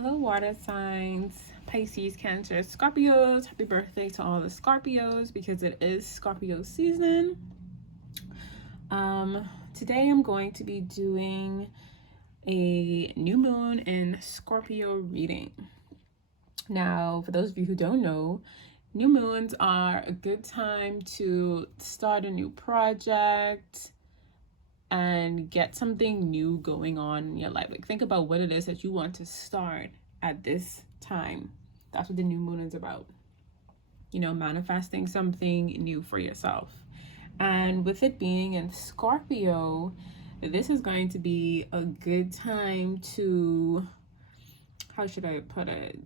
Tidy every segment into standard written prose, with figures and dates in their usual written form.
Hello, water signs, Pisces, Cancer, Scorpios. Happy birthday to all the Scorpios because it is Scorpio season. Today I'm going to be doing a new moon in Scorpio reading. Now, for those of you who don't know, new moons are a good time to start a new project and get something new going on in your life. Like, think about what it is that you want to start at this time. That's what the new moon is about. You know, manifesting something new for yourself. And with it being in Scorpio, this is going to be a good time to, how should I put it,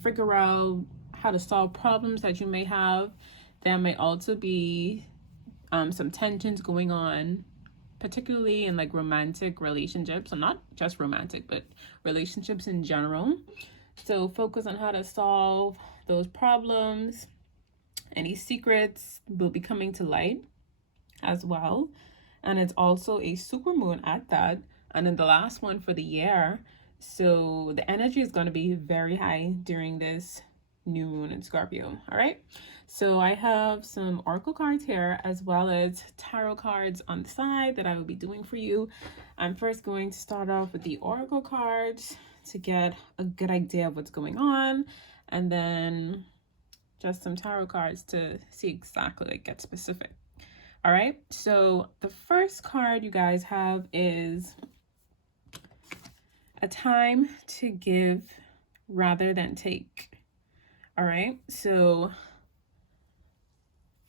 figure out how to solve problems that you may have. There may also be some tensions going on, particularly in like romantic relationships, and not just romantic, but relationships in general. So focus on how to solve those problems. Any secrets will be coming to light as well. And it's also a super moon at that. And then the last one for the year. So the energy is going to be very high during this new moon in Scorpio. All right. So I have some oracle cards here as well as tarot cards on the side that I will be doing for you. I'm first going to start off with the oracle cards to get a good idea of what's going on, and then just some tarot cards to see exactly, like, get specific. All right, so the first card you guys have is a time to give rather than take. All right, so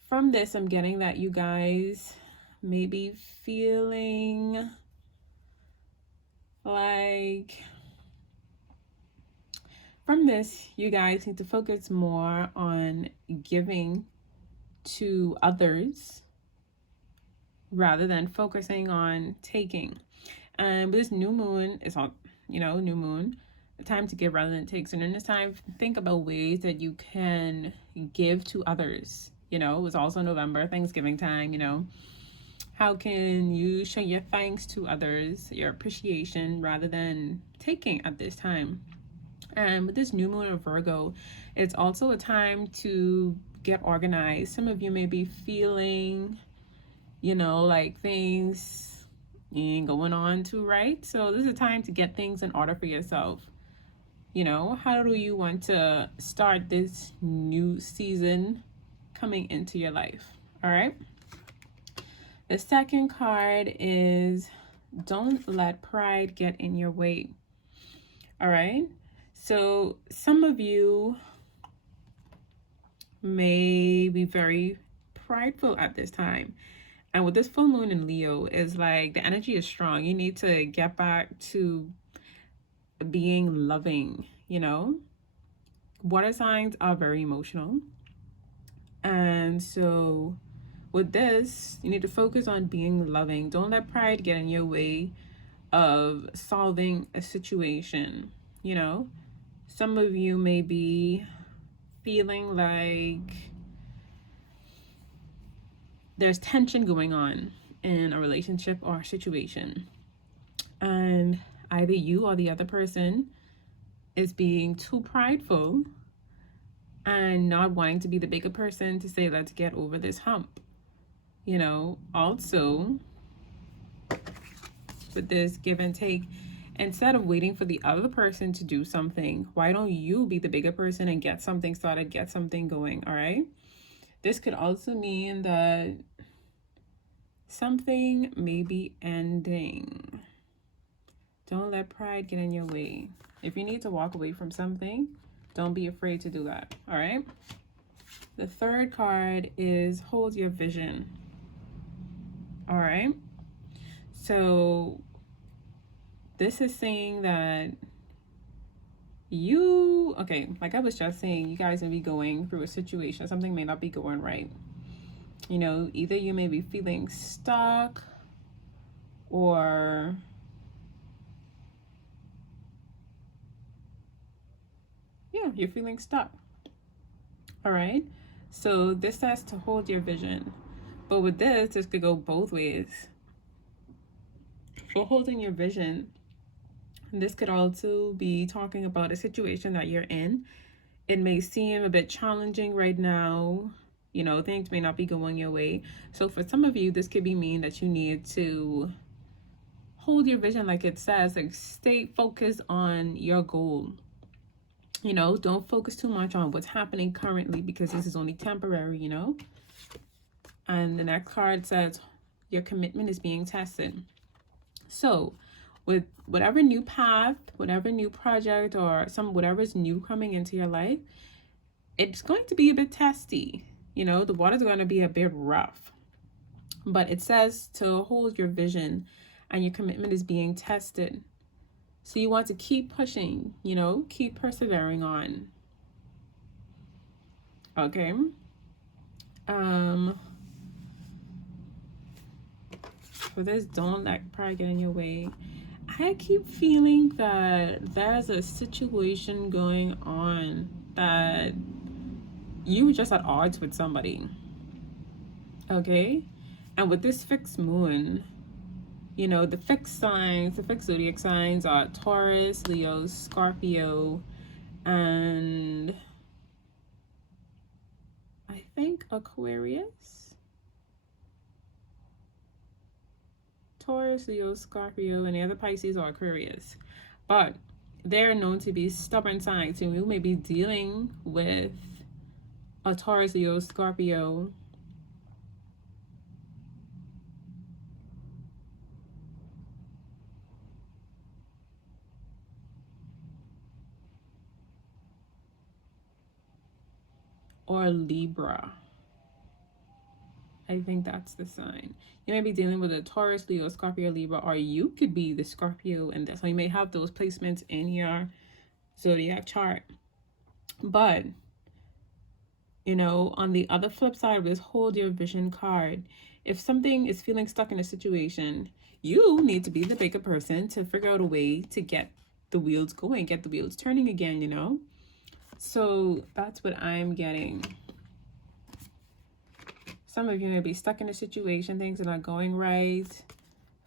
from this, I'm getting that you guys may be feeling like, from this, you guys need to focus more on giving to others rather than focusing on taking. And this new moon is all, new moon, a time to give rather than take. So during this time, think about ways that you can give to others. It was also November, Thanksgiving time, how can you show your thanks to others, your appreciation, rather than taking at this time? And with this new moon of Virgo, it's also a time to get organized. Some of you may be feeling, like things ain't going on too right. So this is a time to get things in order for yourself. How do you want to start this new season coming into your life? All right. The second card is don't let pride get in your way. All right. So some of you may be very prideful at this time. And with this full moon in Leo, is like the energy is strong. You need to get back to being loving, Water signs are very emotional. And so with this, you need to focus on being loving. Don't let pride get in your way of solving a situation, Some of you may be feeling like there's tension going on in a relationship or situation, and either you or the other person is being too prideful and not wanting to be the bigger person to say, let's get over this hump. Also with this give and take, instead of waiting for the other person to do something, why don't you be the bigger person and get something started, get something going? All right. This could also mean that something may be ending. Don't let pride get in your way. If you need to walk away from something, don't be afraid to do that. All right. The third card is hold your vision. All right. So this is saying that like I was just saying, you guys may be going through a situation. Something may not be going right. Either you may be feeling stuck or you're feeling stuck. All right. So this says to hold your vision. But with this could go both ways. For holding your vision, This could also be talking about a situation that you're in. It may seem a bit challenging right now. You know, things may not be going your way. So for some of you, this could be mean that you need to hold your vision, like it says, like stay focused on your goal. You know, don't focus too much on what's happening currently, because this is only temporary, you know. And the next card says your commitment is being tested. So with whatever new path, whatever new project, or whatever's new coming into your life, it's going to be a bit testy. You know, the water's going to be a bit rough. But it says to hold your vision, and your commitment is being tested. So you want to keep pushing, you know, keep persevering on. Okay. For this, don't let pride get in your way. I keep feeling that there's a situation going on that you were just at odds with somebody. Okay? And with this fixed moon, you know, the fixed zodiac signs are Taurus, Leo, Scorpio, and I think Aquarius. Taurus, Leo, Scorpio, and the other Pisces are Aquarius. But they're known to be stubborn signs. So you may be dealing with a Taurus, Leo, Scorpio, or Libra. I think that's the sign. You may be dealing with a Taurus, Leo, Scorpio, Libra, or you could be the Scorpio, and so you may have those placements in your zodiac chart. But, you know, on the other flip side of this hold your vision card, if something is feeling stuck in a situation, you need to be the bigger person to figure out a way to get the wheels going, get the wheels turning again, you know? So that's what I'm getting. Some of you may be stuck in a situation, things are not going right.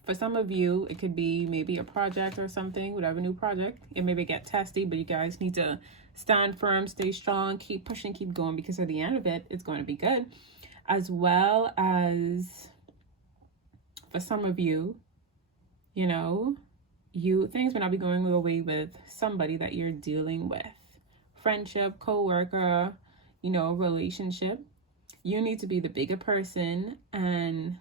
For some of you, it could be maybe a project or something, whatever new project. It may get testy, but you guys need to stand firm, stay strong, keep pushing, keep going, because at the end of it, it's going to be good. As well as for some of you, you know, things may not be going your way with somebody that you're dealing with. Friendship, co-worker, you know, relationship. You need to be the bigger person and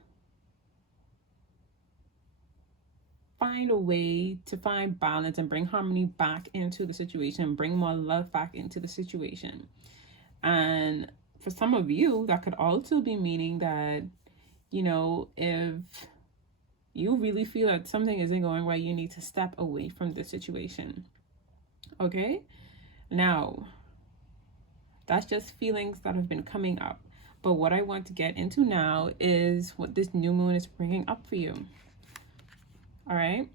find a way to find balance and bring harmony back into the situation, bring more love back into the situation. And for some of you, that could also be meaning that, you know, if you really feel that something isn't going right, you need to step away from the situation. Okay? Now, that's just feelings that have been coming up. But what I want to get into now is what this new moon is bringing up for you. All right?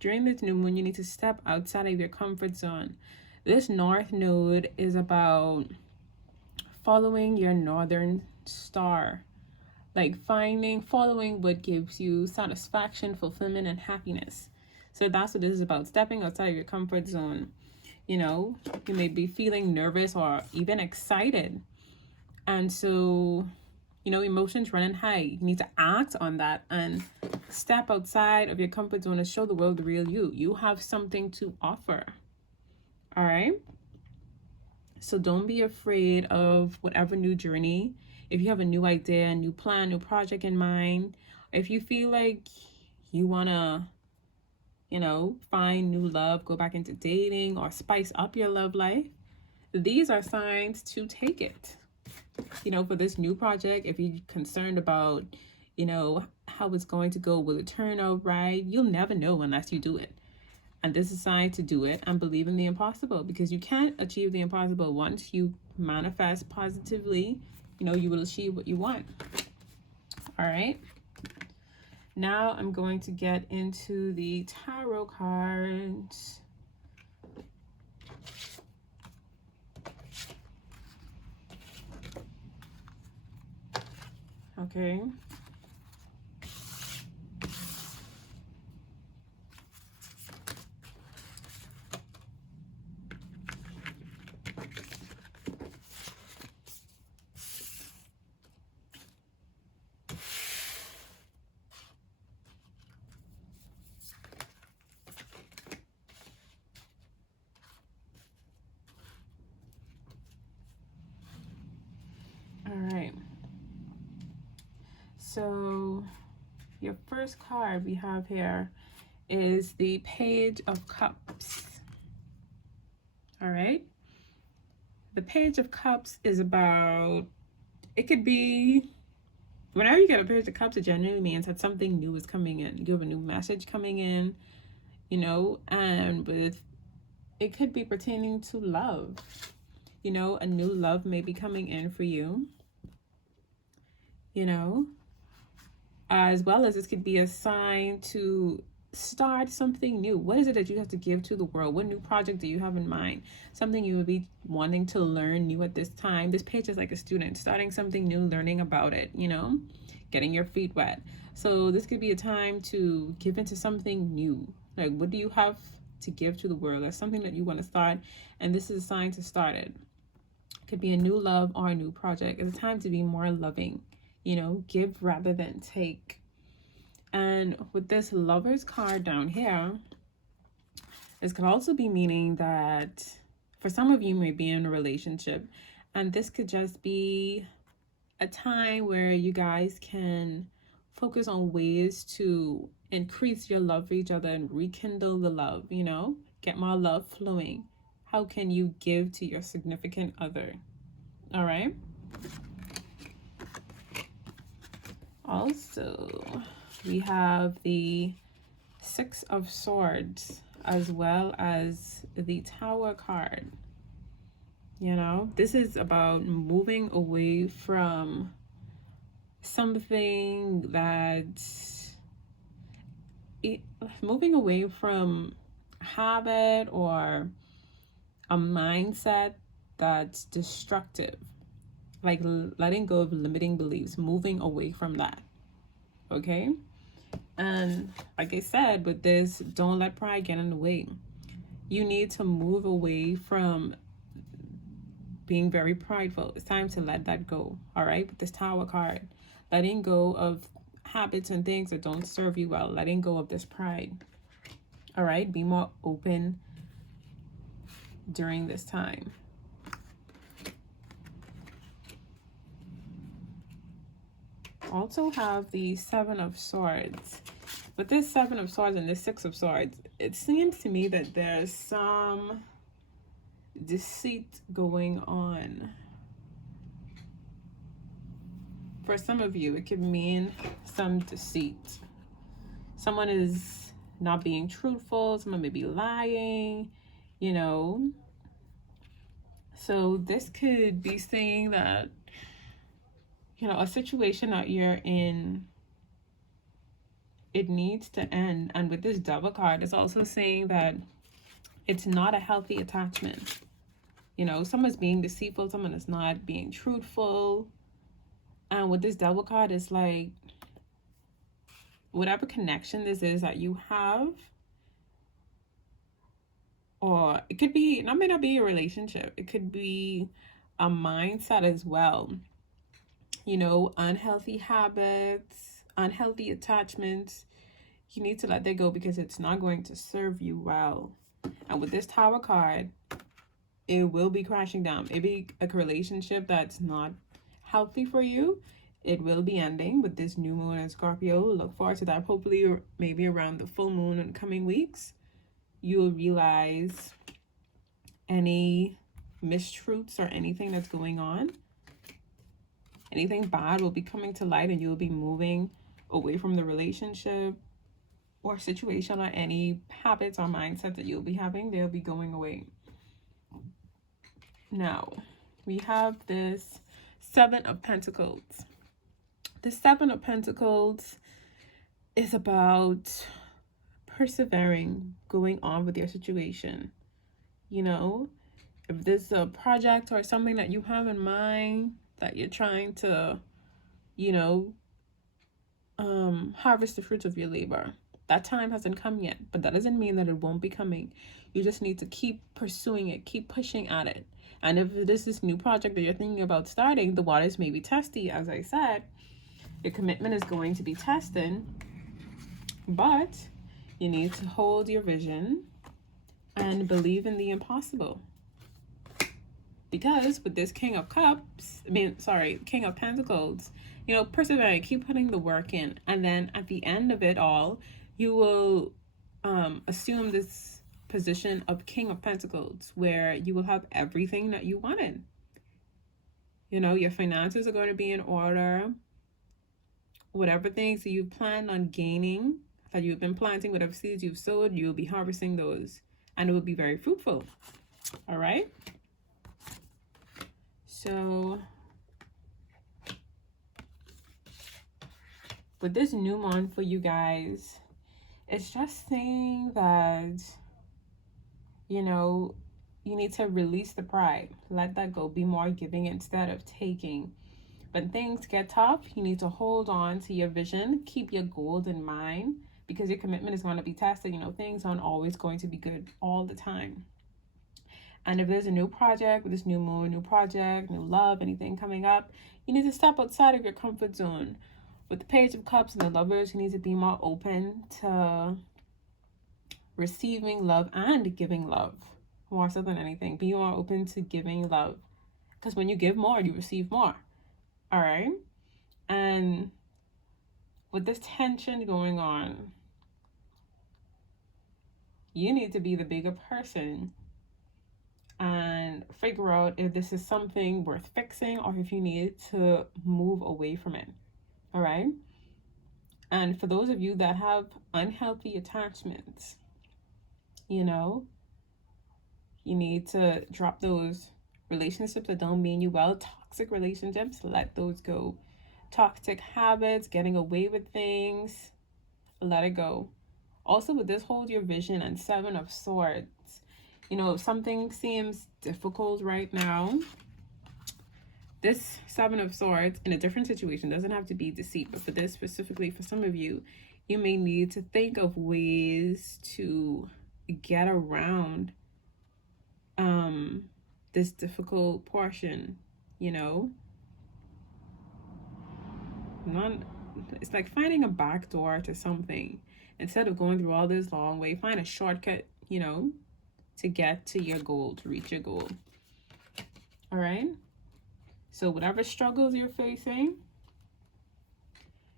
During this new moon, you need to step outside of your comfort zone. This north node is about following your northern star. Like following what gives you satisfaction, fulfillment, and happiness. So that's what this is about, stepping outside of your comfort zone. You know, you may be feeling nervous or even excited. And so, you know, emotions running high. You need to act on that and step outside of your comfort zone and show the world the real you. You have something to offer. All right? So don't be afraid of whatever new journey. If you have a new idea, a new plan, new project in mind, if you feel like you want to, you know, find new love, go back into dating, or spice up your love life, these are signs to take it. You know, for this new project, if you're concerned about, you know, how it's going to go, will it turn out right? You'll never know unless you do it. And this is a sign to do it and believe in the impossible, because you can't achieve the impossible. Once you manifest positively, you know, you will achieve what you want. All right. Now I'm going to get into the tarot cards. Okay. So your first card we have here is the Page of Cups. All right. The Page of Cups is about, it could be, whenever you get a Page of Cups, it generally means that something new is coming in. You have a new message coming in, you know, and with, it could be pertaining to love. You know, a new love may be coming in for you, you know, as well as this could be a sign to start something new. What is it that you have to give to the world? What new project do you have in mind? Something you would be wanting to learn new at this time. This page is like a student starting something new, learning about it, you know, getting your feet wet. So this could be a time to give into something new. Like, what do you have to give to the world? That's something that you want to start, and this is a sign to start it. Could be a new love or a new project. It's a time to be more loving, you know, give rather than take. And with this Lover's card down here, this could also be meaning that for some of you may be in a relationship, and this could just be a time where you guys can focus on ways to increase your love for each other and rekindle the love, you know, get more love flowing. How can you give to your significant other? All right. Also, we have the Six of Swords as well as the Tower card. You know, this is about moving away from something moving away from habit or a mindset that's destructive, like letting go of limiting beliefs, moving away from that. Okay. And like I said, with this, don't let pride get in the way. You need to move away from being very prideful. It's time to let that go. All right. With this Tower card, letting go of habits and things that don't serve you well, letting go of this pride. All right. Be more open during this time. Also have the Seven of Swords. With this Seven of Swords and this Six of Swords, it seems to me that there's some deceit going on. For some of you, it could mean some deceit. Someone is not being truthful. Someone may be lying, you know. So this could be saying that, you know, a situation that you're in, it needs to end. And with this Devil card, it's also saying that it's not a healthy attachment. You know, someone's being deceitful, someone is not being truthful. And with this Devil card, it's like, whatever connection this is that you have, or it could be, it may not be a relationship, it could be a mindset as well. You know, unhealthy habits, unhealthy attachments, you need to let that go because it's not going to serve you well. And with this Tower card, it will be crashing down. Maybe a relationship that's not healthy for you, it will be ending with this new moon in Scorpio. Look forward to that. Hopefully, maybe around the full moon in the coming weeks, you'll realize any mistruths or anything that's going on. Anything bad will be coming to light and you'll be moving away from the relationship or situation, or any habits or mindset that you'll be having, they'll be going away. Now, we have this Seven of Pentacles. The Seven of Pentacles is about persevering, going on with your situation. You know, if there's a project or something that you have in mind that you're trying to, you know, harvest the fruits of your labor, that time hasn't come yet, but that doesn't mean that it won't be coming. You just need to keep pursuing it, keep pushing at it. And if it is this new project that you're thinking about starting, the waters may be testy. As I said, your commitment is going to be tested, but you need to hold your vision and believe in the impossible. Because with this King of Pentacles, you know, persevere, keep putting the work in. And then at the end of it all, you will assume this position of King of Pentacles, where you will have everything that you wanted. You know, your finances are going to be in order. Whatever things that you plan on gaining, that you've been planting, whatever seeds you've sowed, you'll be harvesting those. And it will be very fruitful. All right? So with this new month for you guys, it's just saying that, you know, you need to release the pride. Let that go. Be more giving instead of taking. When things get tough, you need to hold on to your vision. Keep your goals in mind, because your commitment is going to be tested. You know, things aren't always going to be good all the time. And if there's a new project with this new moon, new project, new love, anything coming up, you need to step outside of your comfort zone. With the Page of Cups and the Lovers, you need to be more open to receiving love and giving love. More so than anything, be more open to giving love. Because when you give more, you receive more. All right? And with this tension going on, you need to be the bigger person and figure out if this is something worth fixing or if you need to move away from it. All right? And for those of you that have unhealthy attachments, you know, you need to drop those relationships that don't mean you well. Toxic relationships, let those go. Toxic habits, getting away with things, let it go. Also with this, hold your vision and Seven of Swords. You know, if something seems difficult right now, this Seven of Swords in a different situation, doesn't have to be deceit, but for this specifically, for some of you, you may need to think of ways to get around this difficult portion, you know. It's like finding a back door to something. Instead of going through all this long way, find a shortcut, you know, to get to your goal, to reach your goal. All right? So whatever struggles you're facing,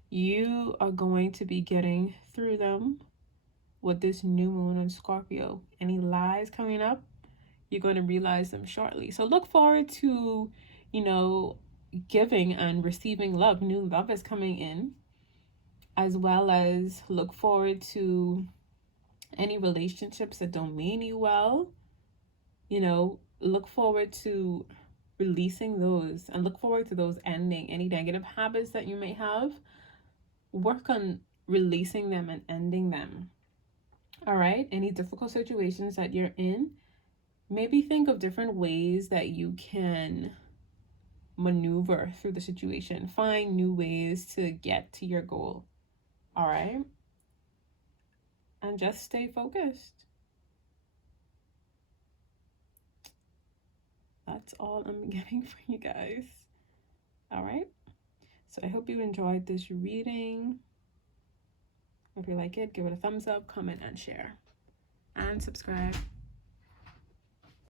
you are going to be getting through them with this new moon on Scorpio. Any lies coming up, you're going to realize them shortly. So look forward to, you know, giving and receiving love. New love is coming in, as well as look forward to any relationships that don't mean you well. You know, look forward to releasing those and look forward to those ending. Any negative habits that you may have, work on releasing them and ending them. All right? Any difficult situations that you're in, maybe think of different ways that you can maneuver through the situation. Find new ways to get to your goal. All right? And just stay focused. That's all I'm getting for you guys. All right? So I hope you enjoyed this reading. If you like it, give it a thumbs up, comment, and share. And subscribe.